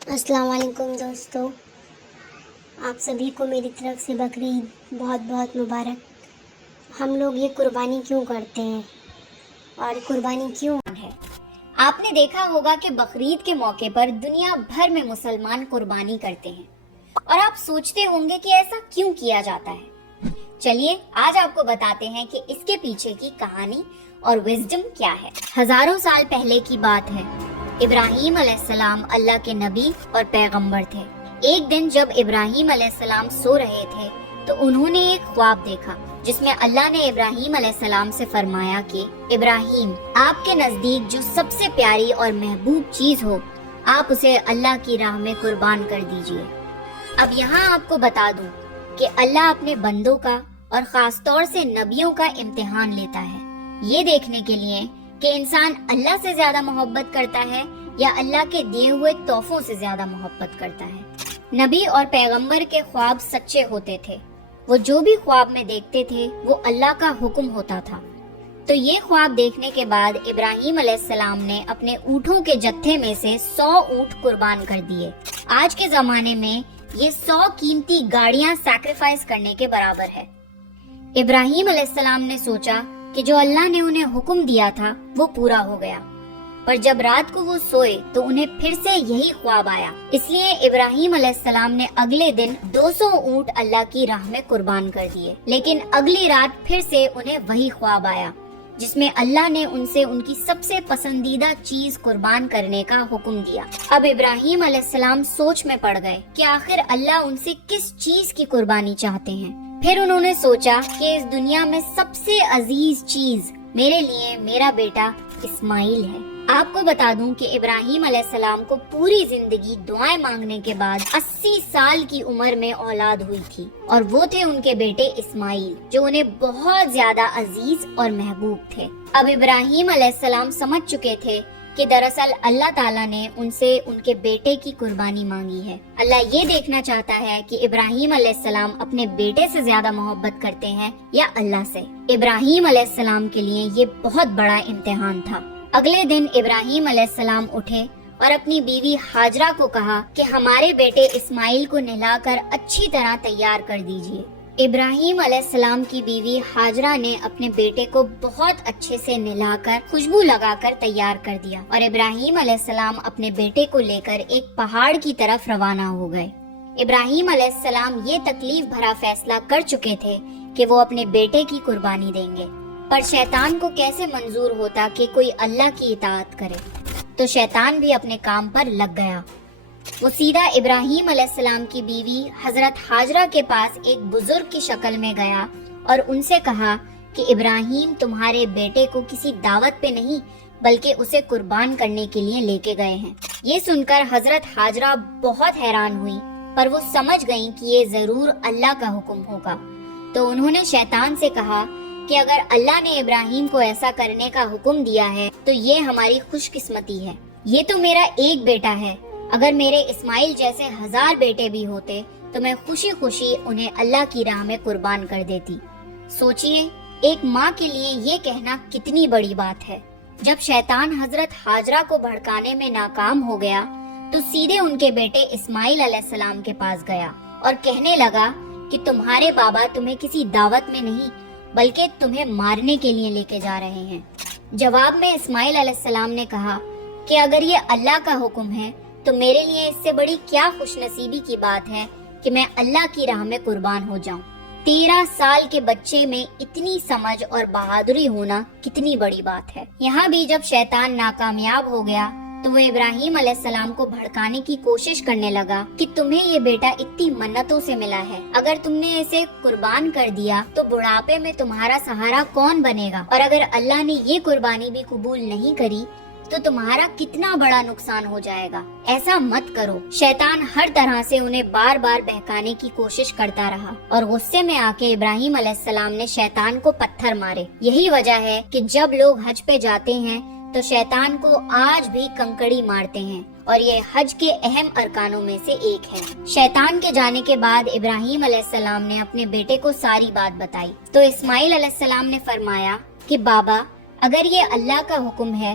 السلام علیکم دوستو، آپ سبھی کو میری طرف سے بقرعید بہت بہت مبارک۔ ہم لوگ یہ قربانی کیوں کرتے ہیں اور قربانی کیوں ہے؟ آپ نے دیکھا ہوگا کہ بقرعید کے موقع پر دنیا بھر میں مسلمان قربانی کرتے ہیں، اور آپ سوچتے ہوں گے کہ ایسا کیوں کیا جاتا ہے۔ چلیے آج آپ کو بتاتے ہیں کہ اس کے پیچھے کی کہانی اور وزڈم کیا ہے۔ ہزاروں سال پہلے کی بات ہے۔ ابراہیم علیہ السلام اللہ کے نبی اور پیغمبر تھے۔ ایک دن جب ابراہیم علیہ السلام سو رہے تھے تو انہوں نے ایک خواب دیکھا جس میں اللہ نے ابراہیم علیہ السلام سے فرمایا کہ ابراہیم، آپ کے نزدیک جو سب سے پیاری اور محبوب چیز ہو، آپ اسے اللہ کی راہ میں قربان کر دیجئے۔ اب یہاں آپ کو بتا دوں کہ اللہ اپنے بندوں کا اور خاص طور سے نبیوں کا امتحان لیتا ہے، یہ دیکھنے کے لیے کہ انسان اللہ سے زیادہ محبت کرتا ہے یا اللہ کے دیے ہوئے تحفوں سے زیادہ محبت کرتا ہے۔ نبی اور پیغمبر کے خواب سچے ہوتے تھے، وہ جو بھی خواب میں دیکھتے تھے وہ اللہ کا حکم ہوتا تھا۔ تو یہ خواب دیکھنے کے بعد ابراہیم علیہ السلام نے اپنے اونٹوں کے جتھے میں سے 100 اونٹ قربان کر دیے۔ آج کے زمانے میں یہ 100 قیمتی گاڑیاں سیکریفائس کرنے کے برابر ہے۔ ابراہیم علیہ السلام نے سوچا کہ جو اللہ نے انہیں حکم دیا تھا وہ پورا ہو گیا، پر جب رات کو وہ سوئے تو انہیں پھر سے یہی خواب آیا۔ اس لیے ابراہیم علیہ السلام نے اگلے دن 200 اونٹ اللہ کی راہ میں قربان کر دیے، لیکن اگلی رات پھر سے انہیں وہی خواب آیا جس میں اللہ نے ان سے ان کی سب سے پسندیدہ چیز قربان کرنے کا حکم دیا۔ اب ابراہیم علیہ السلام سوچ میں پڑ گئے کہ آخر اللہ ان سے کس چیز کی قربانی چاہتے ہیں۔ پھر انہوں نے سوچا کہ اس دنیا میں سب سے عزیز چیز میرے لیے میرا بیٹا اسماعیل ہے۔ آپ کو بتا دوں کہ ابراہیم علیہ السلام کو پوری زندگی دعائیں مانگنے کے بعد 80 سال کی عمر میں اولاد ہوئی تھی، اور وہ تھے ان کے بیٹے اسماعیل، جو انہیں بہت زیادہ عزیز اور محبوب تھے۔ اب ابراہیم علیہ السلام سمجھ چکے تھے کہ دراصل اللہ تعالیٰ نے ان سے ان کے بیٹے کی قربانی مانگی ہے۔ اللہ یہ دیکھنا چاہتا ہے کہ ابراہیم علیہ السلام اپنے بیٹے سے زیادہ محبت کرتے ہیں یا اللہ سے۔ ابراہیم علیہ السلام کے لیے یہ بہت بڑا امتحان تھا۔ اگلے دن ابراہیم علیہ السلام اٹھے اور اپنی بیوی ہاجرہ کو کہا کہ ہمارے بیٹے اسماعیل کو نہلا کر اچھی طرح تیار کر دیجئے۔ ابراہیم علیہ السلام کی بیوی ہاجرہ نے اپنے بیٹے کو بہت اچھے سے نہلا کر خوشبو لگا کر تیار کر دیا، اور ابراہیم علیہ السلام اپنے بیٹے کو لے کر ایک پہاڑ کی طرف روانہ ہو گئے۔ ابراہیم علیہ السلام یہ تکلیف بھرا فیصلہ کر چکے تھے کہ وہ اپنے بیٹے کی قربانی دیں گے، پر شیطان کو کیسے منظور ہوتا کہ کوئی اللہ کی اطاعت کرے؟ تو شیطان بھی اپنے کام پر لگ گیا۔ وہ سیدھا ابراہیم علیہ السلام کی بیوی حضرت ہاجرہ کے پاس ایک بزرگ کی شکل میں گیا اور ان سے کہا کہ ابراہیم تمہارے بیٹے کو کسی دعوت پہ نہیں بلکہ اسے قربان کرنے کے لیے لے کے گئے ہیں۔ یہ سن کر حضرت ہاجرہ بہت حیران ہوئی، پر وہ سمجھ گئیں کہ یہ ضرور اللہ کا حکم ہوگا۔ تو انہوں نے شیطان سے کہا کہ اگر اللہ نے ابراہیم کو ایسا کرنے کا حکم دیا ہے تو یہ ہماری خوش قسمتی ہے۔ یہ تو میرا ایک بیٹا ہے، اگر میرے اسماعیل جیسے 1000 بیٹے بھی ہوتے تو میں خوشی خوشی انہیں اللہ کی راہ میں قربان کر دیتی۔ سوچئے ایک ماں کے لیے یہ کہنا کتنی بڑی بات ہے۔ جب شیطان حضرت ہاجرہ کو بھڑکانے میں ناکام ہو گیا تو سیدھے ان کے بیٹے اسماعیل علیہ السلام کے پاس گیا اور کہنے لگا کہ تمہارے بابا تمہیں کسی دعوت میں نہیں بلکہ تمہیں مارنے کے لیے لے کے جا رہے ہیں۔ جواب میں اسماعیل علیہ السلام نے کہا کہ اگر یہ اللہ کا حکم ہے تو میرے لیے اس سے بڑی کیا خوش نصیبی کی بات ہے کہ میں اللہ کی راہ میں قربان ہو جاؤں۔ 13 سال کے بچے میں اتنی سمجھ اور بہادری ہونا کتنی بڑی بات ہے۔ یہاں بھی جب شیطان ناکامیاب ہو گیا تو وہ ابراہیم علیہ السلام کو بھڑکانے کی کوشش کرنے لگا کہ تمہیں یہ بیٹا اتنی منتوں سے ملا ہے، اگر تم نے اسے قربان کر دیا تو بڑھاپے میں تمہارا سہارا کون بنے گا، اور اگر اللہ نے یہ قربانی بھی قبول نہیں کری تو تمہارا کتنا بڑا نقصان ہو جائے گا، ایسا مت کرو۔ شیطان ہر طرح سے انہیں بار بار بہکانے کی کوشش کرتا رہا، اور غصے میں آ کے ابراہیم علیہ السلام نے شیطان کو پتھر مارے۔ یہی وجہ ہے کہ جب لوگ حج پہ جاتے ہیں تو شیطان کو آج بھی کنکڑی مارتے ہیں، اور یہ حج کے اہم ارکانوں میں سے ایک ہے۔ شیطان کے جانے کے بعد ابراہیم علیہ السلام نے اپنے بیٹے کو ساری بات بتائی تو اسماعیل علیہ السلام نے فرمایا کہ بابا، اگر یہ اللہ کا حکم ہے